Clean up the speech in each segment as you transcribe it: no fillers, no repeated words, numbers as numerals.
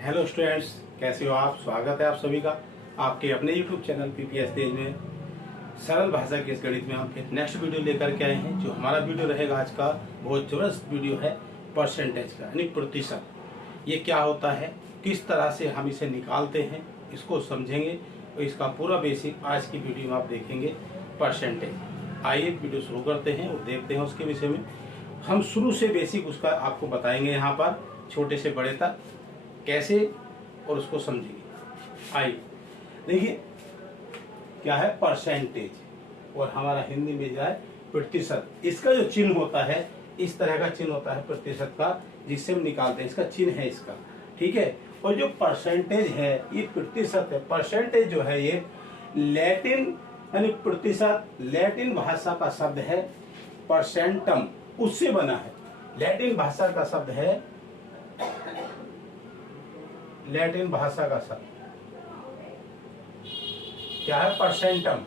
Hello students, कैसे हो आप। स्वागत है आप सभी का आपके अपने यूट्यूब चैनल पीपीएस तेज में। सरल भाषा के इस गणित में हम फिर नेक्स्ट वीडियो लेकर के आए हैं। जो हमारा वीडियो रहेगा आज का बहुत जबरदस्त वीडियो है परसेंटेज का, यानी प्रतिशत। ये क्या होता है, किस तरह से हम इसे निकालते हैं, इसको समझेंगे और इसका पूरा बेसिक आज की वीडियो में आप देखेंगे। परसेंटेज, आइए वीडियो शुरू करते हैं और देखते हैं उसके विषय में। हम शुरू से बेसिक उसका आपको बताएंगे, यहाँ पर छोटे से बड़े तक कैसे और उसको समझेंगे। आइए देखिए क्या है परसेंटेज, और हमारा हिंदी में जो है प्रतिशत। इसका जो चिन्ह होता है, इस तरह का चिन्ह होता है प्रतिशत का, जिससे हम निकालते हैं। इसका चिन्ह है इसका, ठीक है। और जो परसेंटेज है ये प्रतिशत है। परसेंटेज जो है ये लैटिन यानी प्रतिशत, लैटिन भाषा का शब्द है परसेंटम, उससे बना है। लैटिन भाषा का शब्द है, लैटिन भाषा का शब्द क्या है, परसेंटम,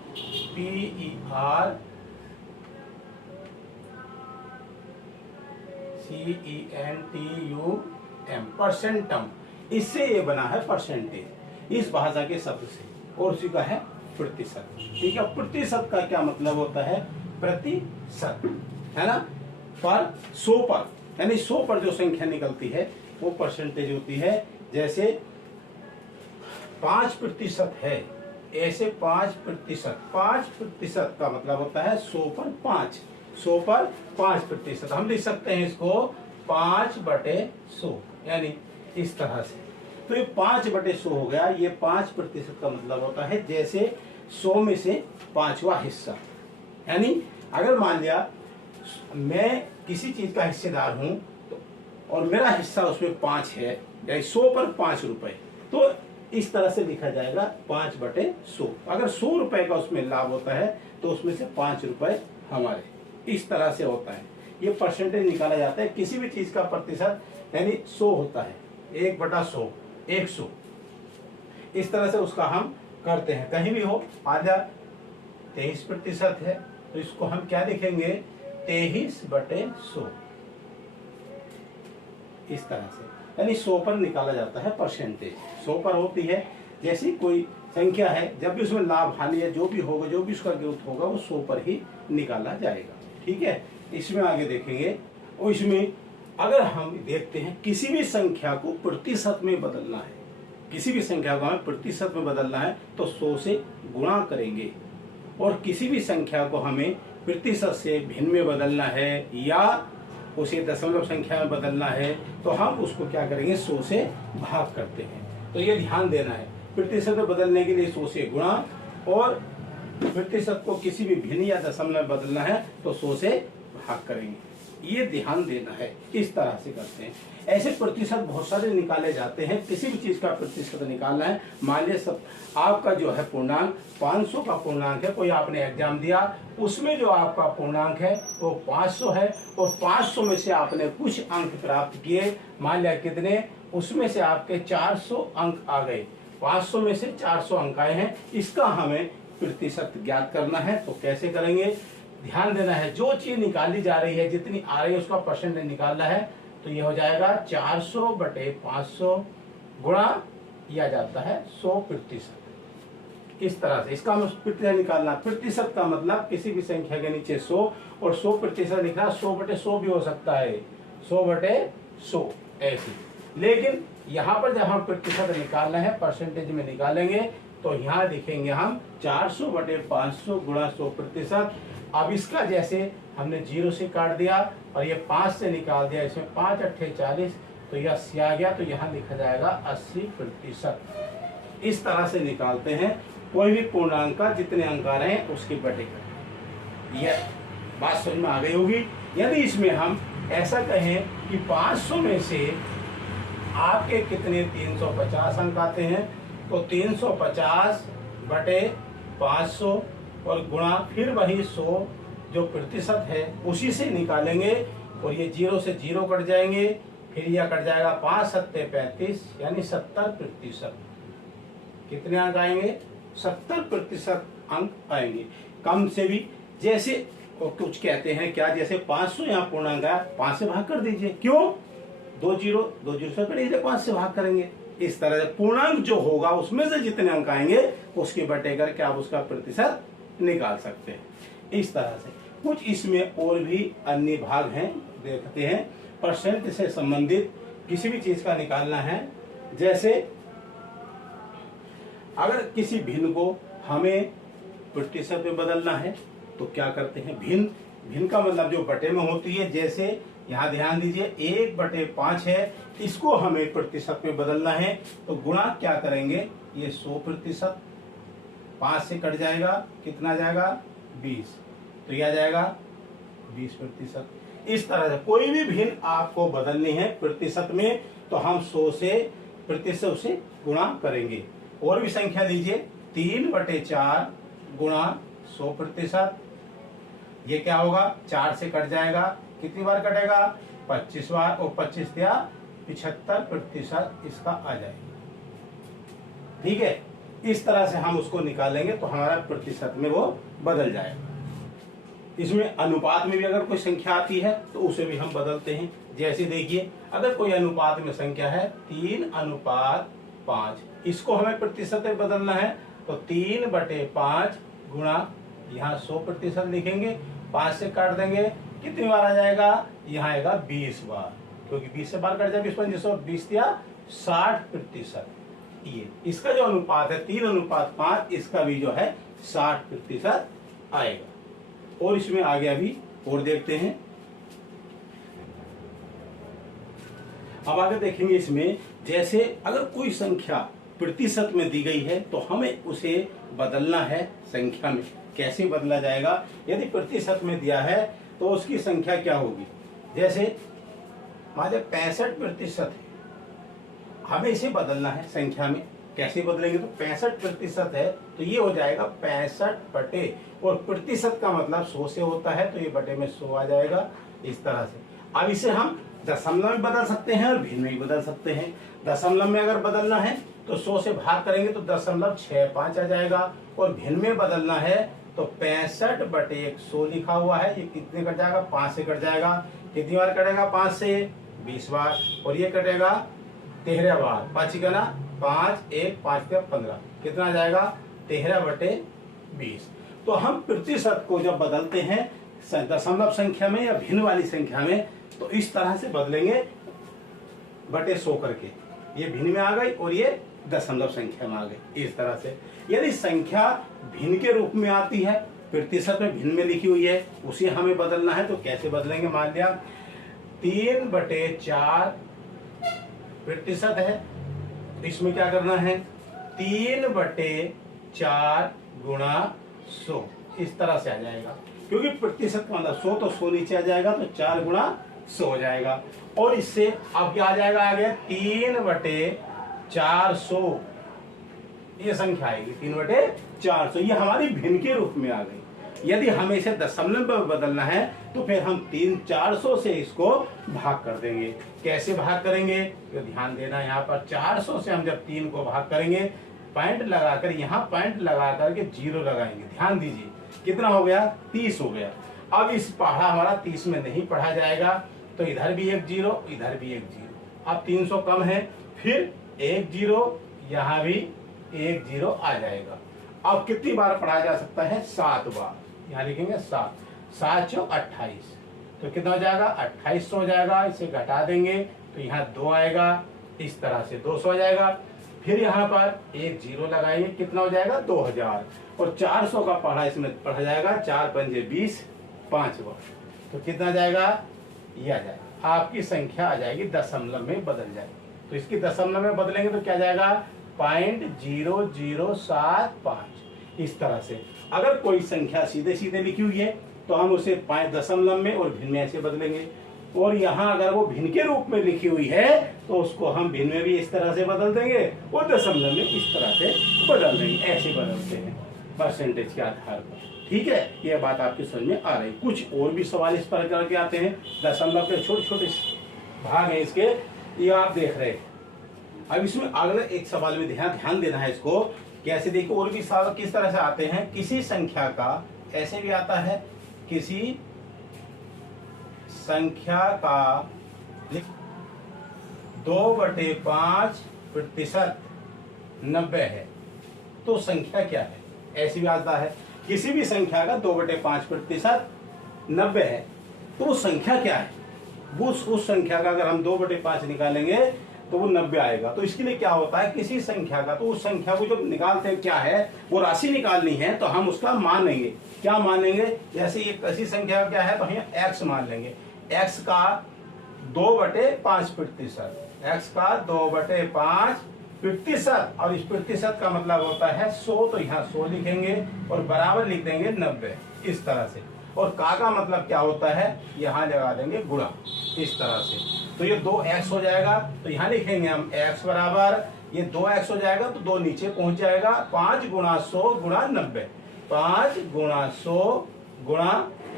PERCENTUM, परसेंटम, इससे ये बना है परसेंटेज, इस भाषा के शब्द से, और उसी का है प्रतिशत। ठीक है, प्रतिशत का क्या मतलब होता है, प्रतिशत, है ना। पर 100 पर, यानी 100 पर जो संख्या निकलती है वो परसेंटेज होती है। जैसे 5% है, ऐसे 5% का मतलब होता है 100 पर 5, 100 पर 5%। हम लिख सकते हैं इसको 5/100, यानी इस तरह से। तो ये 5/100 हो गया। ये 5% का मतलब होता है जैसे 100 में से 5वां हिस्सा। यानी अगर मान लिया मैं किसी चीज का हिस्सेदार हूं और मेरा हिस्सा उसमें 5 है, यानी 100 पर 5 रुपए, तो इस तरह से लिखा जाएगा 5/100। अगर 100 रुपए का उसमें लाभ होता है तो उसमें से 5 रुपए हमारे, इस तरह से होता है। ये परसेंटेज निकाला जाता है। किसी भी चीज का प्रतिशत यानी 100 होता है, 1/100, 100, इस तरह से उसका हम करते हैं। कहीं भी हो, आधा 23% है तो इसको हम क्या लिखेंगे, 23/100, इस तरह से। यानी 100 पर निकाला जाता है परसेंटेज, 100 पर होती है। जैसी कोई संख्या है, जब भी उसमें लाभ हानि है, जो भी होगा, जो भी उसका ग्रोथ होगा, वो 100 पर ही निकाला जाएगा। ठीक है, इसमें आगे देखेंगे। और इसमें अगर हम देखते हैं किसी भी संख्या को प्रतिशत में बदलना है, किसी भी संख्या को हमें प्रतिशत में बदलना है तो 100 से गुणा करेंगे। और किसी भी संख्या को हमें प्रतिशत से भिन्न में बदलना है या उसे दशमलव संख्या में बदलना है तो हम उसको क्या करेंगे, 100 से भाग करते हैं। तो ये ध्यान देना है, प्रतिशत में बदलने के लिए 100 से गुणा, और प्रतिशत को किसी भी भिन्न या दशमलव में बदलना है तो 100 से भाग करेंगे। ये ध्यान देना है, इस तरह से करते हैं। ऐसे प्रतिशत बहुत सारे निकाले जाते हैं। किसी भी चीज का प्रतिशत निकालना है, मान लिया सब आपका जो है पूर्णांक 500 का पूर्णांक है, कोई आपने एग्जाम दिया, उसमें जो आपका पूर्णांक है वो 500 है, और 500 में से आपने कुछ अंक प्राप्त किए, मान लिया कितने, उसमें से आपके 400 अंक आ गए, 500 में से 400 अंक आए हैं। इसका हमें प्रतिशत ज्ञात करना है। तो कैसे करेंगे, ध्यान देना है, जो चीज निकाली जा रही है, जितनी आ रही है उसका परसेंटेज निकालना है। तो ये हो जाएगा 400/500 गुणा किया जाता है 100%, इस तरह से इसका हमें प्रतिशत निकालना। प्रतिशत का मतलब किसी भी संख्या के नीचे 100 और 100% लिखना, 100/100 भी हो सकता है, 100/100 ऐसे। लेकिन यहाँ पर जब हम प्रतिशत निकालना है, परसेंटेज में निकालेंगे, तो यहाँ लिखेंगे हम 400/500 गुणा 100%। अब इसका जैसे हमने 0 से काट दिया और ये 5 से निकाल दिया, इसमें 5×8 = 40, तो यह 80 आ गया, तो यहाँ लिखा जाएगा 80%। इस तरह से निकालते हैं कोई भी पूर्णांक का जितने अंक आ रहे हैं उसके बटे का। यह बात समझ में आ गई होगी। यदि इसमें हम ऐसा कहें कि 500 में से आपके कितने 350 अंक आते हैं, तो 350/500 और गुणा फिर वही 100 जो प्रतिशत है उसी से निकालेंगे, और ये 0 से 0 कट जाएंगे, फिर यह कट जाएगा 5×7 = 35, यानी 70%। कितने अंक आएंगे, 70% अंक आएंगे। कम से भी, जैसे कुछ कहते हैं क्या, जैसे 500 यहाँ पूर्णांक आया, 5 से भाग कर दीजिए। क्यों, 2 0 से कट, 5 से भाग करेंगे इस तरह से पूर्णांक जो होगा उसमें से जितने अंक आएंगे उसके बटे करके आप उसका प्रतिशत निकाल सकते हैं। इस तरह से कुछ इसमें और भी अन्य भाग हैं, देखते हैं। परसेंट से संबंधित किसी भी चीज का निकालना है, जैसे अगर किसी भिन्न को हमें प्रतिशत में बदलना है तो क्या करते हैं, भिन्न का मतलब जो बटे में होती है, जैसे यहाँ ध्यान दीजिए 1/5 है, इसको हमें प्रतिशत में बदलना है तो गुणा क्या करेंगे, ये 100%, 5 से कट जाएगा, कितना जाएगा 20, तो यह आ जाएगा 20%। इस तरह से कोई भी भिन्न आपको बदलनी है प्रतिशत में तो हम 100 से प्रतिशत से गुणा करेंगे। और भी संख्या लीजिए, 3/4 गुणा 100%, ये क्या होगा, 4 से कट जाएगा, कितनी बार कटेगा, 25 बार, और 25 या 75% इसका आ जाएगा। ठीक है, इस तरह से हम उसको निकालेंगे तो हमारा प्रतिशत में वो बदल जाएगा। इसमें अनुपात में भी अगर कोई संख्या आती है तो उसे भी हम बदलते हैं। जैसे देखिए, अगर कोई अनुपात में संख्या है 3:5, इसको हमें प्रतिशत में बदलना है तो 3/5 गुणा, यहाँ 100% लिखेंगे, 5 से काट देंगे, कितनी बार आ जाएगा, यहाँ आएगा 20 बार, क्योंकि 20 से बार कट जाए 20 या 60%। ये इसका जो अनुपात है 3:5, इसका भी जो है 60% आएगा। और इसमें आगे अभी और देखते हैं। अब आगे देखेंगे इसमें, जैसे अगर कोई संख्या प्रतिशत में दी गई है तो हमें उसे बदलना है संख्या में। कैसे बदला जाएगा, यदि प्रतिशत में दिया है तो उसकी संख्या क्या होगी, जैसे मान लीजिए 65% है, हमें इसे बदलना है संख्या में। कैसे बदलेंगे, तो 65% है तो ये हो जाएगा 65 बटे, और प्रतिशत का मतलब 100 से होता है तो ये बटे में 100 आ जाएगा। इस तरह से अब इसे हम दशमलव में बदल सकते हैं और भिन्न में भी बदल सकते हैं। दशमलव में अगर बदलना है तो 100 से भाग करेंगे तो 0.65 आ जाएगा, और भिन्न में बदलना है तो 65/100 लिखा हुआ है, ये कितने कट जाएगा, 5 से कट जाएगा, कितनी बार कटेगा, 5 से 20 बार, और ये कटेगा 13 बार, 5 का ना 5, 1, 5 का 15, कितना आ जाएगा 13/20। तो हम प्रतिशत को जब बदलते हैं दशमलव संख्या में या भिन्न वाली संख्या में तो इस तरह से बदलेंगे, बटे 100 करके, ये भिन्न में आ गई और ये दशमलव संख्या में आ गई। इस तरह से यदि संख्या भिन्न के रूप में आती है, प्रतिशत में भिन्न में लिखी हुई है, उसे हमें बदलना है तो कैसे बदलेंगे, मान लिया 3/4 प्रतिशत है, इसमें क्या करना है 3/4 गुणा 100, इस तरह से आ जाएगा, क्योंकि प्रतिशत का मतलब 100 तो 100 नीचे आ जाएगा तो 4 गुणा 100 हो जाएगा। और इससे अब क्या आ जाएगा, आगे 3/400, ये संख्या आएगी 3/400, ये हमारी भिन्न के रूप में आ गई। यदि हमें इसे दशमलव में बदलना है तो फिर हम 3/400 से इसको भाग कर देंगे। कैसे भाग करेंगे, तो ध्यान देना, यहाँ पर 400 से हम जब 3 को भाग करेंगे, पॉइंट लगाकर, यहाँ पॉइंट लगा करके 0 लगाएंगे। ध्यान दीजिए, कितना हो गया, 30 हो गया। अब इस पढ़ा हमारा 30 में नहीं पढ़ा जाएगा तो इधर भी 1 0, इधर भी 1 0, अब 300 कम है, फिर 1 0, यहाँ भी 1 0 आ जाएगा। अब कितनी बार पढ़ा जा सकता है, 7 बार, यहाँ लिखेंगे 7, 7 × 28, तो कितना हो जाएगा 2800 हो जाएगा। इसे घटा देंगे तो यहाँ 2 आएगा, इस तरह से 200 हो जाएगा। फिर यहाँ पर 1 0 लगाएंगे, कितना हो जाएगा 2000, और 400 का पढ़ा इसमें पढ़ा जाएगा, 4 पंजे 20, 5 बार, तो कितना जाएगा, ये आ जाएगा, आपकी संख्या आ जाएगी दशमलव में बदल जाएगी। तो इसकी दशमलव में बदलेंगे तो क्या जाएगा 0.0075। इस तरह से अगर कोई संख्या सीधे सीधे लिखी हुई है तो हम उसे दशमलव में और भिन्न में ऐसे बदलेंगे, और यहाँ अगर वो भिन्न के रूप में लिखी हुई है तो उसको हम भिन्न में भी इस तरह से बदल देंगे और दशमलव में इस तरह से बदल देंगे। ऐसे बदलते हैं परसेंटेज के आधार पर। ठीक है, ये बात आपकी समझ में आ रही। कुछ और भी सवाल इस पर करके आते हैं, दशमलव के छोटे छोटे भाग हैं इसके, ये आप देख रहे हैं। अब इसमें अगले एक सवाल में ध्यान देना है इसको, कैसे देखो, और भी सवाल किस तरह से आते हैं। किसी संख्या का, ऐसे भी आता है, किसी संख्या का 2/5 प्रतिशत 90 है तो संख्या क्या है? ऐसी भी आता है किसी भी संख्या का 2/5 प्रतिशत 90 है तो वो संख्या क्या है? वो उस संख्या का अगर हम 2/5 निकालेंगे तो वो 90 आएगा। तो इसके लिए क्या होता है, किसी संख्या का, तो उस संख्या को जब निकालते हैं क्या है, वो राशि निकालनी है तो हम उसका मान लेंगे। क्या मान लेंगे? जैसे एक ऐसी संख्या क्या है तो हम x मान लेंगे। x का 2/5 प्रतिशत, x का 2/5 प्रतिशत, और इस प्रतिशत का मतलब होता है 100, तो यहाँ 100 लिखेंगे और बराबर लिख देंगे 90 इस तरह से। और का मतलब क्या होता है, यहाँ लगा देंगे गुणा इस तरह से। तो ये 2x हो जाएगा तो यहाँ लिखेंगे हम x बराबर, ये 2x हो जाएगा तो 2 नीचे पहुंच जाएगा, 5 गुणा 100 गुणा 90, 5 गुणा 100 गुणा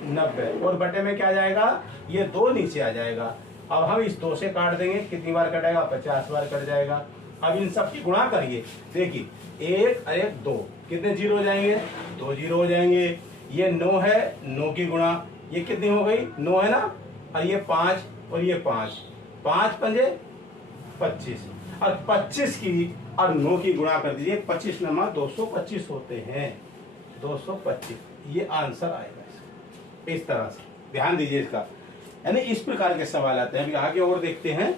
90, और बटे में क्या जाएगा, ये 2 नीचे आ जाएगा। अब हम इस 2 से काट देंगे, कितनी बार कटेगा, 50 बार कट जाएगा। अब इन सब की गुणा करिए, देखिए 1 और 1 2, कितने जीरो हो जाएंगे, 2 जीरो हो जाएंगे। ये 9 है, 9 की गुणा, ये कितनी हो गई, 9 है ना, और ये 5 और ये 5, 5 पंजे 25, और 25 की और 9 की गुणा कर दीजिए, 25 नमा 225 होते हैं, 225, ये आंसर आएगा इस तरह से। ध्यान दीजिए इसका, यानी इस प्रकार के सवाल आते हैं। अभी आगे और देखते हैं।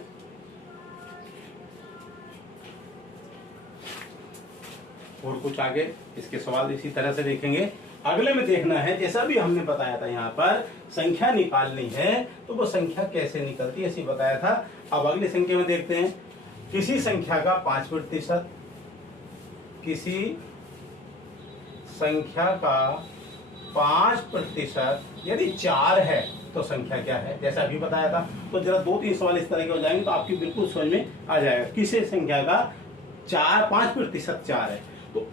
और कुछ आगे इसके सवाल इसी तरह से देखेंगे। अगले में देखना है, जैसा भी हमने बताया था यहाँ पर संख्या निकालनी है तो वो संख्या कैसे निकलती है, ऐसे बताया था। अब अगली संख्या में देखते हैं, किसी संख्या का 5%, किसी संख्या का 5% यदि 4 है तो संख्या क्या है, जैसा अभी बताया था। तो जरा 2-3 सवाल इस तरह के हो जाएंगे तो आपकी बिल्कुल समझ में आ जाएगा। किसी संख्या का 5% 4 है तो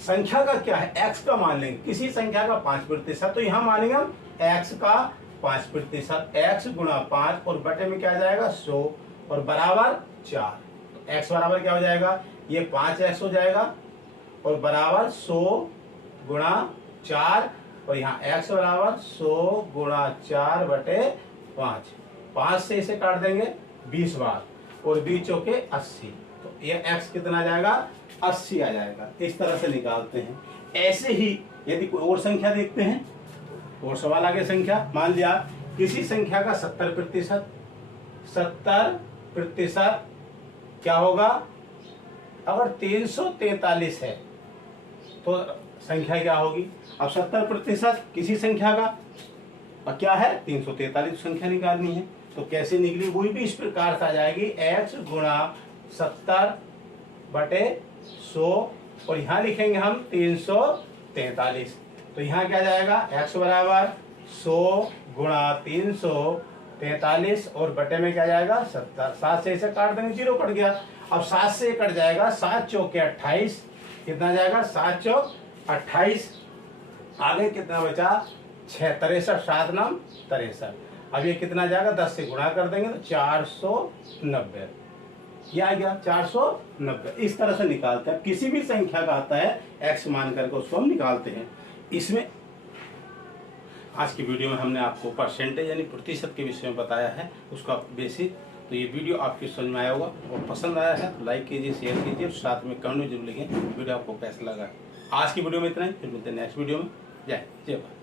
संख्या का क्या है, x का मान लेंगे। किसी संख्या का 5%, तो यहाँ मानेंगे हम x का 5%, x गुणा 5, और बटे में क्या जाएगा 100, और बराबर 4। तो x बराबर क्या हो जाएगा, ये 5x हो जाएगा, और बराबर 100 गुणा 4, और यहाँ x बराबर 100 गुणा 4 बटे 5। 5 से इसे काट देंगे 20 बार, और 20 चौके 80, तो ये x कितना आ जाएगा, 80 आ जाएगा। इस तरह से निकालते हैं। ऐसे ही यदि कोई और संख्या देखते हैं, और सवाल आगे संख्या, मान लिया किसी संख्या का 70%, 70% क्या होगा, अगर 343 है तो संख्या क्या होगी। अब 70% किसी संख्या का, और क्या है 343 संख्या निकालनी है, तो कैसे निकली, वही भी इस प्रकार से आ जाएगी, x गुणा 70 बटे 100, और यहाँ लिखेंगे हम 343। तो यहाँ क्या जाएगा, x बराबर 100 गुणा 343, और बटे में क्या जाएगा 70। 7 से इसे काट देंगे, 0 कट गया। अब 7 से कट जाएगा, 7 चौके 28, कितना जाएगा 7 चौक 28। आगे कितना बचा 6 63, 7 नाम 63। अब ये कितना जाएगा, 10 से गुणा कर देंगे तो 490, ये आ गया 490। इस तरह से निकालते हैं। किसी भी संख्या का आता है x मान करके उसको हम निकालते हैं। इसमें आज की वीडियो में हमने आपको परसेंटेज यानी प्रतिशत के विषय में बताया है, उसका बेसिक। तो ये वीडियो आपकी समझ में आया होगा, और पसंद आया है तो लाइक कीजिए, शेयर कीजिए, और साथ में कमेंट में जरूर लिखें वीडियो आपको कैसा लगा। आज की वीडियो में इतना ही, फिर मिलते हैं नेक्स्ट वीडियो में। जय भारत।